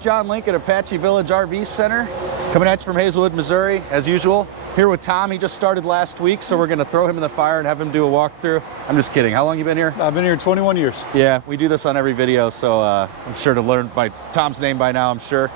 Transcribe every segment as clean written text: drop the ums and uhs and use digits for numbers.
John Link at Apache Village RV Center, coming at you from Hazelwood, Missouri, as usual. Here with Tom. He just started last week, so we're going to throw him in the fire and have him do a walkthrough. I'm just kidding. How long you been here? I've been here 21 years. Yeah, we do this on every video, so I'm sure to learn by Tom's name by now, I'm sure.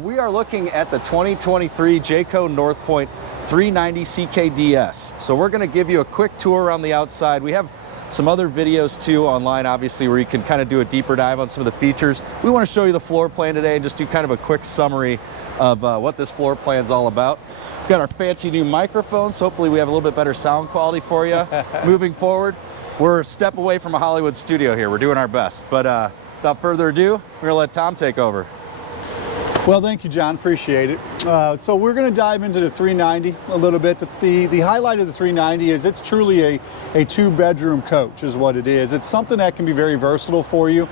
We are looking at the 2023 Jayco North Point 390 CKDS. So we're going to give you a quick tour around the outside. We have some other videos too online, obviously, where you can kind of do a deeper dive on some of the features. We want to show you the floor plan today and just do kind of a quick summary of what this floor plan is all about. We've got our fancy new microphones, so hopefully we have a little bit better sound quality for you moving forward. We're a step away from a Hollywood studio here. We're doing our best, but without further ado, we're going to let Tom take over. Well, thank you, John. Appreciate it. So we're going to dive into the 390 a little bit. The highlight of the 390 is it's truly a two-bedroom coach is what it is. It's something that can be very versatile for you.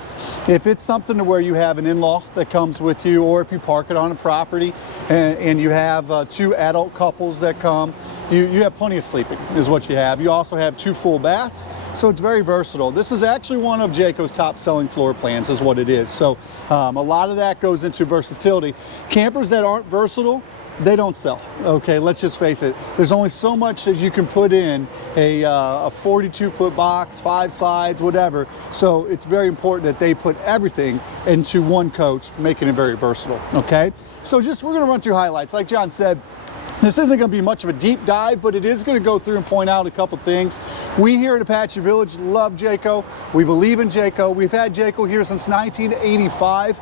If it's something to where you have an in-law that comes with you, or if you park it on a property and you have two adult couples that come, you have plenty of sleeping is what you have. You also have two full baths, so it's very versatile. This is actually one of Jayco's top selling floor plans is what it is. So a lot of that goes into versatility. Campers that aren't versatile, they don't sell. Okay, let's just face it. There's only so much that you can put in a 42-foot box, 5 sides, whatever. So it's very important that they put everything into one coach, making it very versatile. Okay, so we're going to run through highlights. Like John said, this isn't going to be much of a deep dive, but it is going to go through and point out a couple things. We here at Apache Village love Jayco. We believe in Jayco. We've had Jayco here since 1985.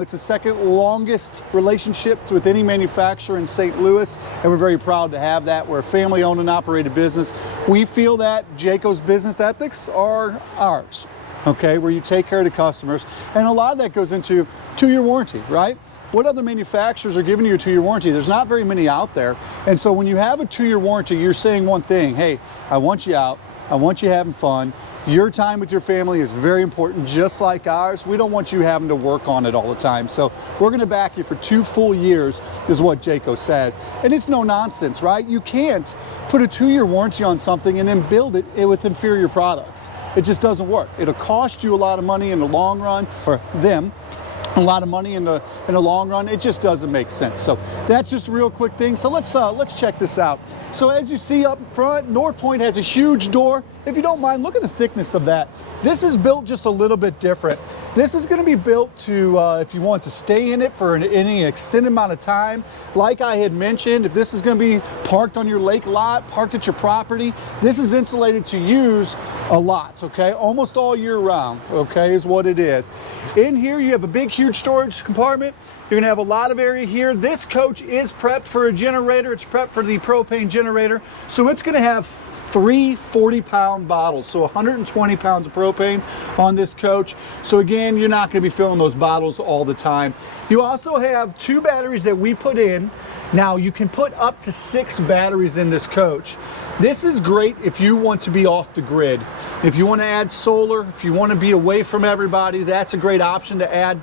It's the second longest relationship with any manufacturer in St. Louis, and we're very proud to have that. We're a family-owned and operated business. We feel that Jayco's business ethics are ours, okay, where you take care of the customers, and a lot of that goes into 2-year warranty, right? What other manufacturers are giving you a 2-year warranty? There's not very many out there. And so when you have a 2-year warranty, you're saying one thing: hey, I want you out, I want you having fun. Your time with your family is very important, just like ours. We don't want you having to work on it all the time. So we're gonna back you for 2 full years is what Jayco says. And it's no nonsense, right? You can't put a 2-year warranty on something and then build it with inferior products. It just doesn't work. It'll cost you a lot of money in the long run, or them, a lot of money in the long run. It just doesn't make sense. So that's just a real quick thing. So let's check this out. So as you see up front, North Point has a huge door. If you don't mind, look at the thickness of that. This is built just a little bit different. This is going to be built to, if you want to stay in it for any extended amount of time. Like I had mentioned, if this is going to be parked on your lake lot, parked at your property, this is insulated to use a lot, okay? Almost all year round, okay, is what it is. In here, you have a big, huge storage compartment. You're gonna have a lot of area here. This coach is prepped for a generator. It's prepped for the propane generator. So it's gonna have 3 40-pound bottles, so 120 pounds of propane on this coach. So again, you're not gonna be filling those bottles all the time. You also have 2 batteries that we put in. Now you can put up to 6 batteries in this coach. This is great if you want to be off the grid. If you want to add solar, if you want to be away from everybody, that's a great option to add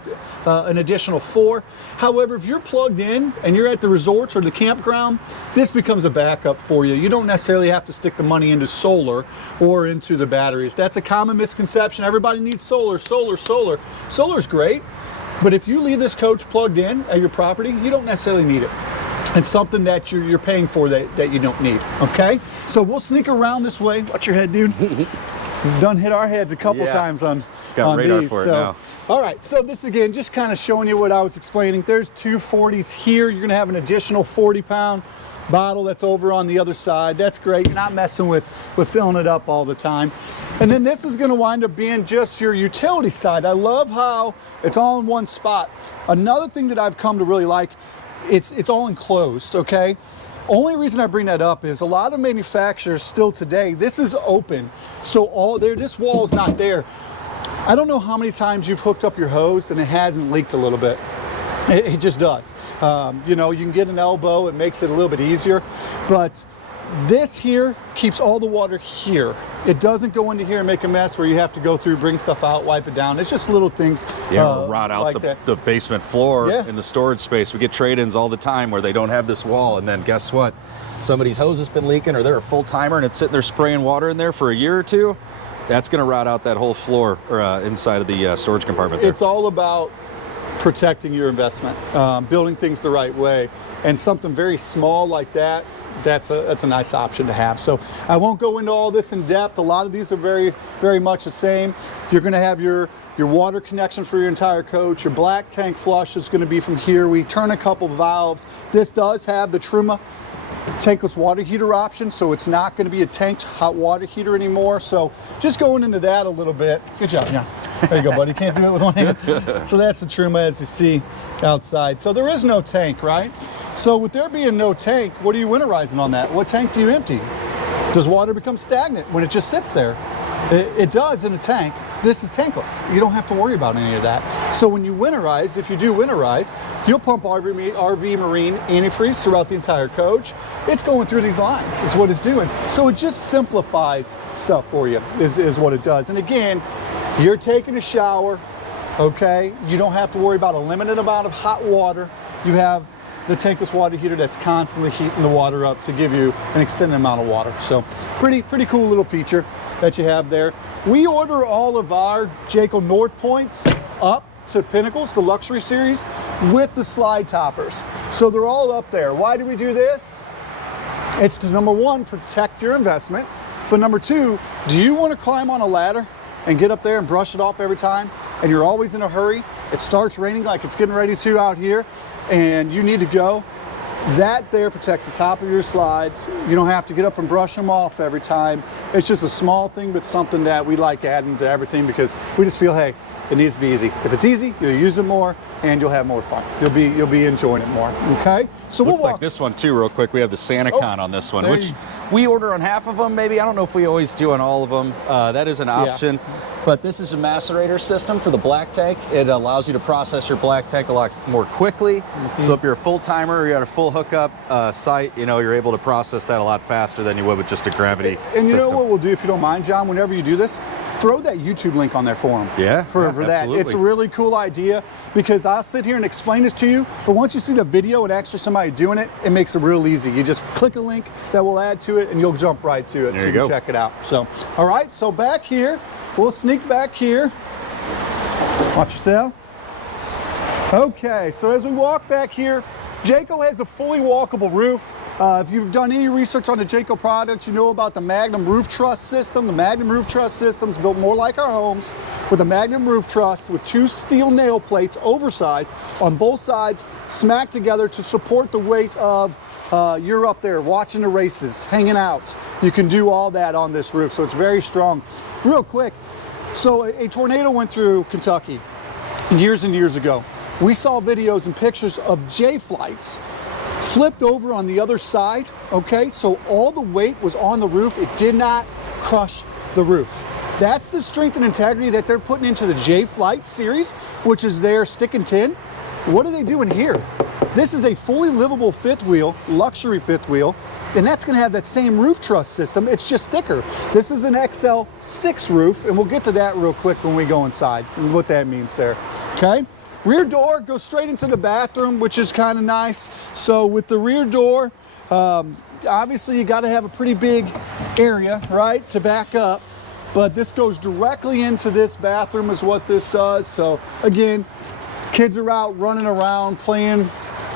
an additional 4. However, if you're plugged in and you're at the resorts or the campground, this becomes a backup for you. You don't necessarily have to stick the money into solar or into the batteries. That's a common misconception. Everybody needs solar, solar, solar. Solar's great, but if you leave this coach plugged in at your property, you don't necessarily need it. It's something that you're paying for that you don't need, okay? So we'll sneak around this way. Watch your head, dude. We've done hit our heads a couple times on radar these. for it now. All right, so this again, just kind of showing you what I was explaining. There's 2 40s here. You're gonna have an additional 40-pound bottle that's over on the other side. That's great. You're not messing with filling it up all the time. And then this is gonna wind up being just your utility side. I love how it's all in one spot. Another thing that I've come to really like, it's all enclosed, okay? Only reason I bring that up is a lot of manufacturers still today, this is open. So this wall is not there. I don't know how many times you've hooked up your hose and it hasn't leaked a little bit. It just does. You know, you can get an elbow, it makes it a little bit easier, but this here keeps all the water here. It doesn't go into here and make a mess where you have to go through, bring stuff out, wipe it down. It's just little things. Yeah, rot out like the basement floor in the storage space. We get trade-ins all the time where they don't have this wall, and then guess what? Somebody's hose has been leaking, or they're a full timer and it's sitting there spraying water in there for a year or 2. That's going to rot out that whole floor or inside of the storage compartment there. It's all about protecting your investment, building things the right way, and something very small like that, that's a nice option to have. So I won't go into all this in depth. A lot of these are very much the same. You're going to have your water connection for your entire coach. Your black tank flush is going to be from here. We turn a couple valves. This does have the Truma tankless water heater option, so it's not going to be a tanked hot water heater anymore. So just going into that a little bit. Good job, yeah. There you go, buddy. Can't do it with one hand. So that's the Truma, as you see outside. So there is no tank, right? So with there being no tank, what are you winterizing on that? What tank do you empty? Does water become stagnant when it just sits there? It does in a tank. This is tankless. You don't have to worry about any of that. So when you winterize, if you do winterize, you'll pump RV Marine antifreeze throughout the entire coach. It's going through these lines is what it's doing. So it just simplifies stuff for you is what it does. And again, you're taking a shower, okay? You don't have to worry about a limited amount of hot water. You have the tankless water heater that's constantly heating the water up to give you an extended amount of water. So pretty cool little feature that you have there. We order all of our Jayco North Points up to Pinnacles, the luxury series, with the slide toppers. So they're all up there. Why do we do this? It's to, number one, protect your investment. But number two, do you want to climb on a ladder and get up there and brush it off every time, and you're always in a hurry? It starts raining like it's getting ready to out here, and you need to go. That there protects the top of your slides. You don't have to get up and brush them off every time. It's just a small thing, but something that we like adding to everything because we just feel, hey, it needs to be easy. If it's easy, you'll use it more and you'll have more fun. You'll be enjoying it more. Okay? So looks like this one too, real quick. We have the SantaCon on this one, which we order on half of them, maybe. I don't know if we always do on all of them. That is an option. Yeah. But this is a macerator system for the black tank. It allows you to process your black tank a lot more quickly. So if you're a full timer or you got a full hookup site, you know, you're able to process that a lot faster than you would with just a gravity and you system. know what we'll do, if you don't mind, John, whenever you do this, throw that YouTube link on there for them. Yeah, for that. Absolutely. It's a really cool idea because I'll sit here and explain this to you, but once you see the video and actually somebody doing it, it makes it real easy. You just click a link that will add to it and you'll jump right to it. There so you go. Check it out. So, all right, so back here, we'll sneak back here. Watch yourself. Okay, so as we walk back here, Jayco has a fully walkable roof. If you've done any research on the Jayco product, you know about the Magnum roof truss system. The Magnum roof truss system is built more like our homes with a Magnum roof truss with 2 steel nail plates, oversized, on both sides, smacked together to support the weight of you're up there watching the races, hanging out. You can do all that on this roof, so it's very strong. Real quick, so a tornado went through Kentucky years and years ago. We saw videos and pictures of J-flights flipped over on the other side, okay? So all the weight was on the roof. It did not crush the roof. That's the strength and integrity that they're putting into the J-Flight series, which is their stick and tin. What are they doing here? This is a fully livable fifth wheel, luxury fifth wheel, and that's gonna have that same roof truss system. It's just thicker. This is an XL6 roof, and we'll get to that real quick when we go inside and what that means there, okay? Rear door goes straight into the bathroom, which is kind of nice. So with the rear door, obviously you got to have a pretty big area, right, to back up. But this goes directly into this bathroom is what this does. So again, kids are out running around, playing.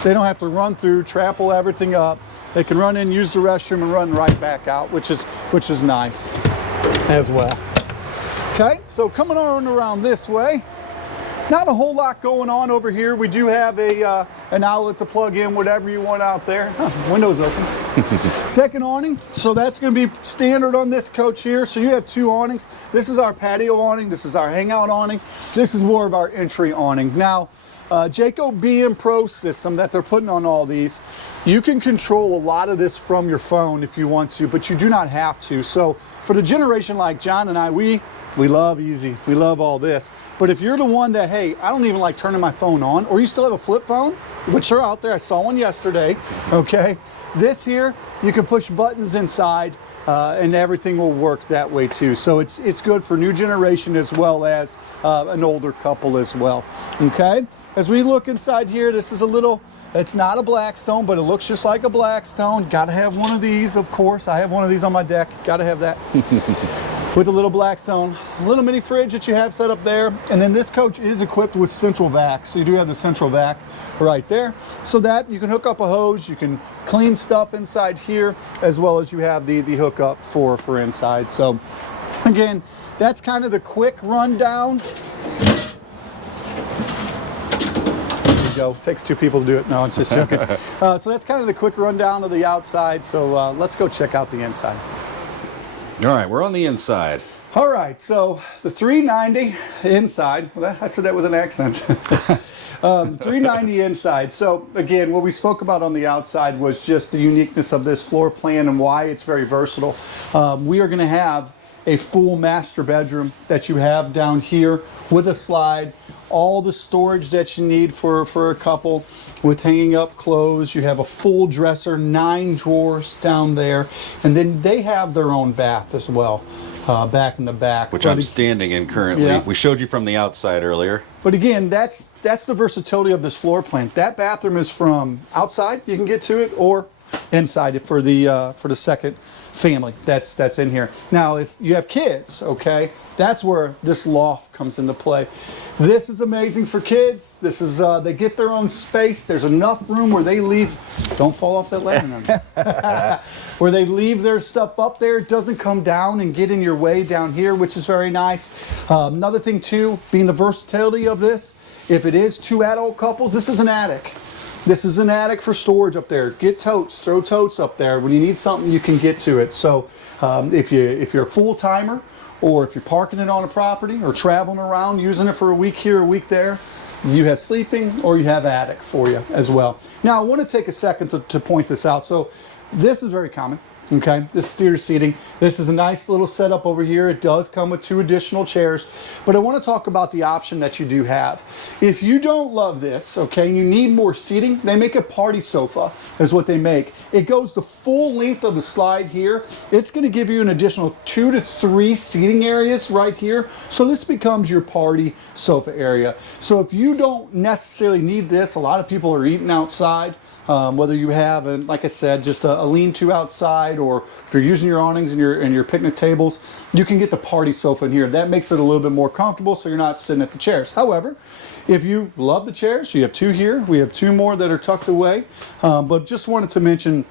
They don't have to run through, trample everything up. They can run in, use the restroom, and run right back out, which is nice as well. Okay, so coming on around this way, not a whole lot going on over here. We do have an outlet to plug in whatever you want out there. Windows open. Second awning, so that's going to be standard on this coach here. So you have 2 awnings. This is our patio awning. This is our hangout awning. This is more of our entry awning. Now, Jayco BM Pro system that they're putting on all these, you can control a lot of this from your phone if you want to, but you do not have to. So for the generation like John and I, we love easy. We love all this. But if you're the one that, hey, I don't even like turning my phone on, or you still have a flip phone, which are out there, I saw one yesterday, okay? This here, you can push buttons inside and everything will work that way too. So it's good for new generation as well as an older couple as well, okay? As we look inside here, this is a little, it's not a Blackstone, but it looks just like a Blackstone. Gotta have one of these, of course. I have one of these on my deck, gotta have that. with a little Blackstone, little mini fridge that you have set up there. And then this coach is equipped with central vac. So you do have the central vac right there, so that you can hook up a hose, you can clean stuff inside here, as well as you have the hookup for inside. So again, that's kind of the quick rundown. There you go. It takes two people to do it. No, it's just joking. So that's kind of the quick rundown of the outside. So let's go check out the inside. All right, we're on the inside. All right, so the 390 inside, well, I said that with an accent. 390 inside. So again, what we spoke about on the outside was just the uniqueness of this floor plan and why it's very versatile. We are going to have a full master bedroom that you have down here with a slide, all the storage that you need for a couple with hanging up clothes. You have a full dresser, 9 drawers down there, and then they have their own bath as well. Back in the back, which I'm standing in currently. Yeah. We showed you from the outside earlier. But again, that's the versatility of this floor plan. That bathroom is from outside, you can get to it, or inside for the second family that's in here. Now, if you have kids, okay, that's where this loft comes into play. This is amazing for kids. This is they get their own space. There's enough room where they leave. Don't fall off that ladder. Where they leave their stuff up there. It doesn't come down and get in your way down here, which is very nice. Another thing too, being the versatility of this, if it is 2 adult couples, this is an attic. This is an attic for storage up there. Get totes, throw totes up there. When you need something, you can get to it. So if you're a full timer, or if you're parking it on a property or traveling around using it for a week here, a week there, you have sleeping or you have attic for you as well. Now I want to take a second to point this out. So this is very common. Okay, this is theater seating. This is a nice little setup over here. It does come with 2 additional chairs, but I want to talk about the option that you do have. If you don't love this, okay, and you need more seating, they make a party sofa is what they make. It goes the full length of the slide here. It's going to give you an additional 2 to 3 seating areas right here. So this becomes your party sofa area. So if you don't necessarily need this, a lot of people are eating outside. Whether you have, like I said, just a lean-to outside, or if you're using your awnings and your picnic tables, you can get the party sofa in here. That makes it a little bit more comfortable, so you're not sitting at the chairs. However, if you love the chairs, you have 2 here. We have 2 more that are tucked away, but just wanted to mention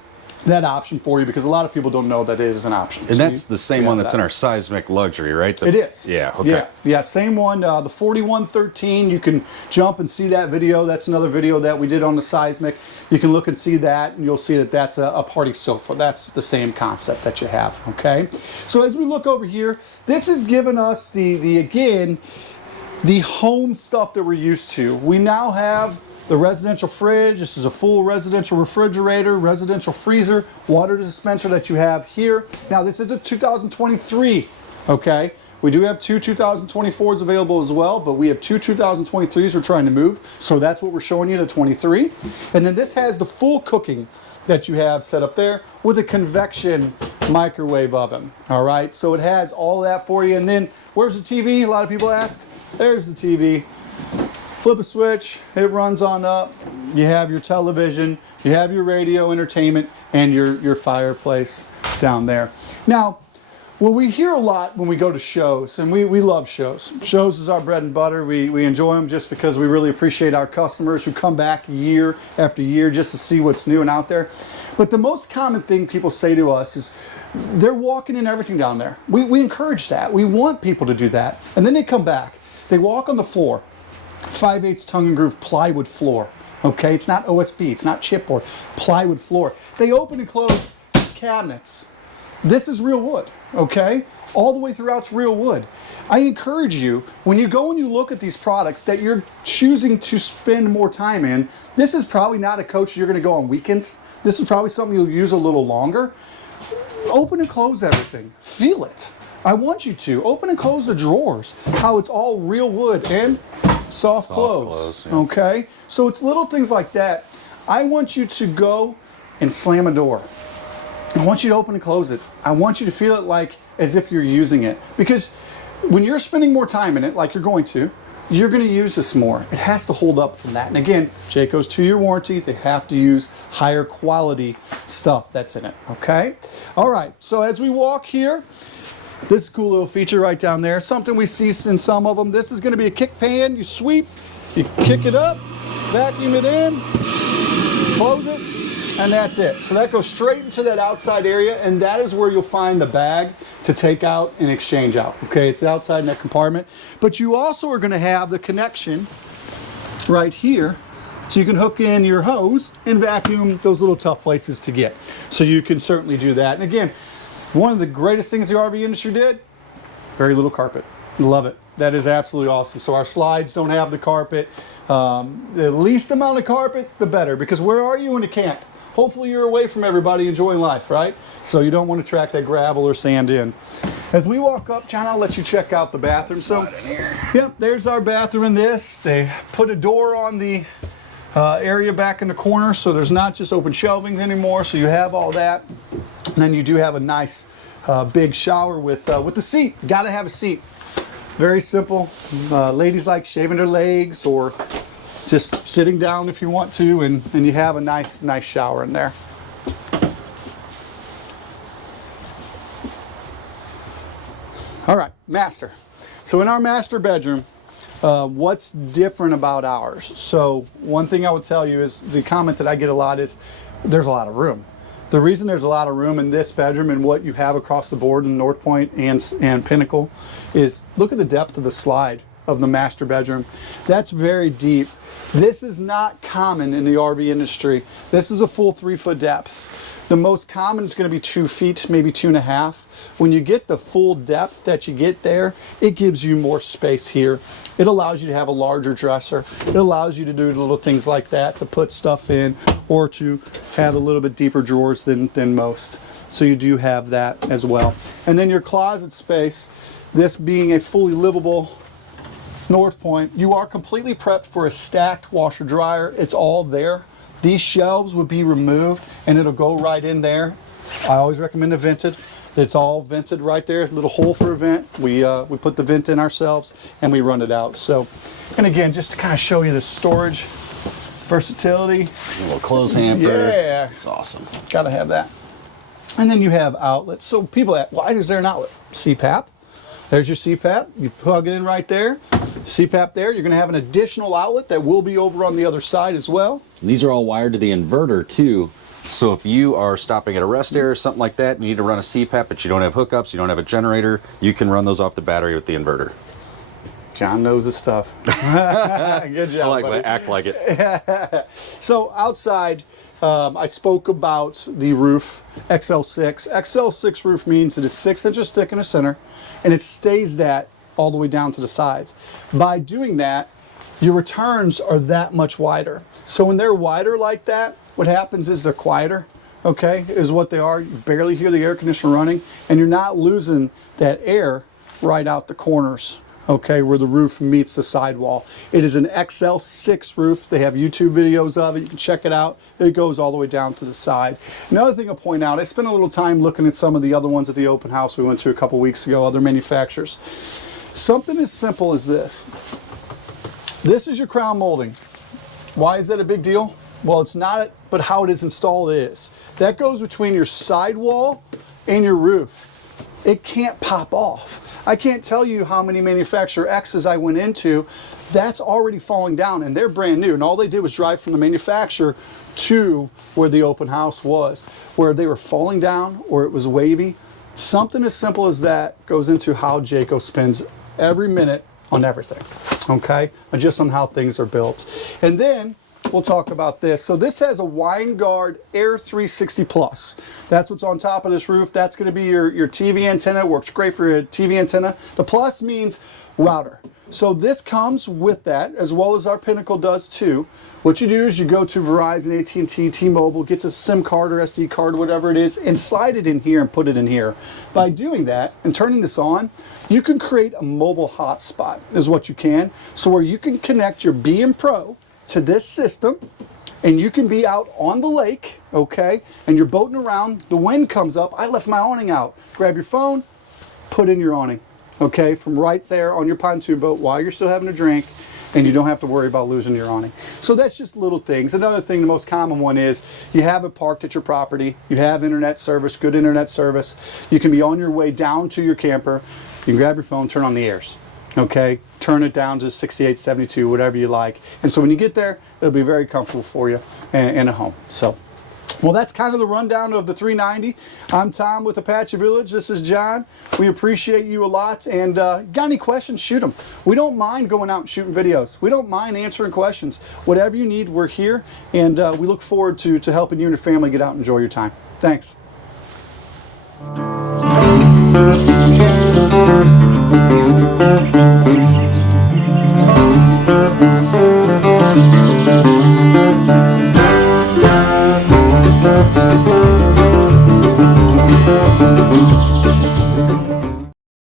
that option for you because a lot of people don't know that it is an option. And so that's the same one that's in our seismic luxury, right? It is. Yeah, okay. Yeah, same one. The 4113, you can jump and see that video. That's another video that we did on the seismic. You can look and see that, and you'll see that that's a party sofa. That's the same concept that you have, okay? So as we look over here, this has given us the home stuff that we're used to. We now have the residential fridge. This is a full residential refrigerator, residential freezer, water dispenser that you have here. Now this is a 2023, okay? We do have 2 2024s available as well, but we have 2 2023s we're trying to move. So that's what we're showing you, the 23. And then this has the full cooking that you have set up there with a convection microwave oven, all right? So it has all that for you. And then where's the TV? A lot of people ask. There's the TV. Flip a switch, it runs on up. You have your television, you have your radio entertainment, and your fireplace down there. Now, what we hear a lot when we go to shows, and we love shows. Shows is our bread and butter. We enjoy them just because we really appreciate our customers who come back year after year just to see what's new and out there. But the most common thing people say to us is they're walking in everything down there. We encourage that. We want people to do that. And then they come back. They walk on the floor. 5/8 tongue and groove plywood floor. Okay, it's not OSB, it's not chipboard, plywood floor. They open and close cabinets. This is real wood, okay? All the way throughout it's real wood. I encourage you, when you go and you look at these products that you're choosing to spend more time in, this is probably not a coach you're gonna go on weekends. This is probably something you'll use a little longer. Open and close everything, feel it. I want you to open and close the drawers, how it's all real wood and soft close, yeah. Okay? So it's little things like that. I want you to go and slam a door. I want you to open and close it. I want you to feel it like as if you're using it. Because when you're spending more time in it, like you're going to use this more. It has to hold up from that. And again, Jayco's 2-year warranty, they have to use higher quality stuff that's in it, okay? All right, so as we walk here, This is a cool little feature right down there. Something we see in some of them. This is going to be a kick pan. You sweep, you kick it up, vacuum it in, close it, and that's it. So that goes straight into that outside area, and that is where you'll find the bag to take out and exchange out. Okay, it's outside in that compartment. But you also are going to have the connection right here, so you can hook in your hose and vacuum those little tough places to get. So you can certainly do that. And again, one of the greatest things the RV industry did, very little carpet. Love it. That is absolutely awesome. So our slides don't have the carpet. The least amount of carpet, the better, because where are you in a camp? Hopefully you're away from everybody enjoying life, right? So you don't want to track that gravel or sand in. As we walk up, John, I'll let you check out the bathroom. So, yep, there's our bathroom in this. They put a door on the area back in the corner, so there's not just open shelving anymore, so you have all that. And then you do have a nice big shower with the seat. Gotta have a seat. Very simple. Ladies like shaving their legs or just sitting down if you want to, and you have a nice shower in there. All right, master. So in our master bedroom, what's different about ours? So one thing I would tell you is the comment that I get a lot is there's a lot of room. The reason there's a lot of room in this bedroom and what you have across the board in North Point and Pinnacle is look at the depth of the slide of the master bedroom. That's very deep. This is not common in the RV industry. This is a full 3-foot depth. The most common is going to be 2 feet, maybe 2.5. When you get the full depth that you get there, it gives you more space here. It allows you to have a larger dresser. It allows you to do little things like that, to put stuff in or to have a little bit deeper drawers than most. So you do have that as well. And then your closet space, this being a fully livable North Point, you are completely prepped for a stacked washer dryer. It's all there. These shelves would be removed and it'll go right in there. I always recommend a vented. It's all vented right there, little hole for a vent. We put the vent in ourselves and we run it out. So, and again, just to kind of show you the storage versatility. A little clothes hamper. Yeah. It's awesome. Gotta have that. And then you have outlets. So people ask, why is there an outlet? CPAP. There's your CPAP. You plug it in right there. CPAP there. You're going to have an additional outlet that will be over on the other side as well. These are all wired to the inverter too. So if you are stopping at a rest area or something like that, you need to run a CPAP, but you don't have hookups, you don't have a generator, you can run those off the battery with the inverter. John knows his stuff. Good job, I like buddy. to act like it. So outside, I spoke about the roof, XL6. XL6 roof means it is 6 inches thick in the center, and it stays that all the way down to the sides. By doing that, your returns are that much wider. So when they're wider like that, what happens is they're quieter, okay, is what they are. You barely hear the air conditioner running, and you're not losing that air right out the corners, okay, where the roof meets the sidewall. It is an XL6 roof. They have YouTube videos of it. You can check it out. It goes all the way down to the side. Another thing I'll point out, I spent a little time looking at some of the other ones at the open house we went to a couple weeks ago, other manufacturers. Something as simple as this. This is your crown molding. Why is that a big deal? Well, it's not, but how it is installed is. That goes between your sidewall and your roof. It can't pop off. I can't tell you how many manufacturer X's I went into. That's already falling down and they're brand new. And all they did was drive from the manufacturer to where the open house was, where they were falling down or it was wavy. Something as simple as that goes into how Jayco spends every minute on everything, okay? And just on how things are built. And then we'll talk about this. So this has a Wine Guard Air 360 Plus. That's what's on top of this roof. That's going to be your TV antenna. It works great for your TV antenna. The plus means router. So this comes with that, as well as our Pinnacle does too. What you do is you go to Verizon, AT&T, T-Mobile, get a SIM card or SD card, whatever it is, and slide it in here and put it in here. By doing that and turning this on, you can create a mobile hotspot, is what you can. So where you can connect your BM Pro to this system, and you can be out on the lake, okay, and you're boating around, the wind comes up, I left my awning out. Grab your phone, put in your awning, okay, from right there on your pontoon boat while you're still having a drink, and you don't have to worry about losing your awning. So that's just little things. Another thing, the most common one is you have it parked at your property, you have internet service, good internet service. You can be on your way down to your camper, you can grab your phone, turn on the airs. Okay, turn it down to 68, 72, whatever you like. And so when you get there, it'll be very comfortable for you in a home. So, well, that's kind of the rundown of the 390. I'm Tom with Apache Village. This is John. We appreciate you a lot. And got any questions, shoot them. We don't mind going out and shooting videos. We don't mind answering questions. Whatever you need, we're here. And we look forward to helping you and your family get out and enjoy your time. Thanks. Thank you.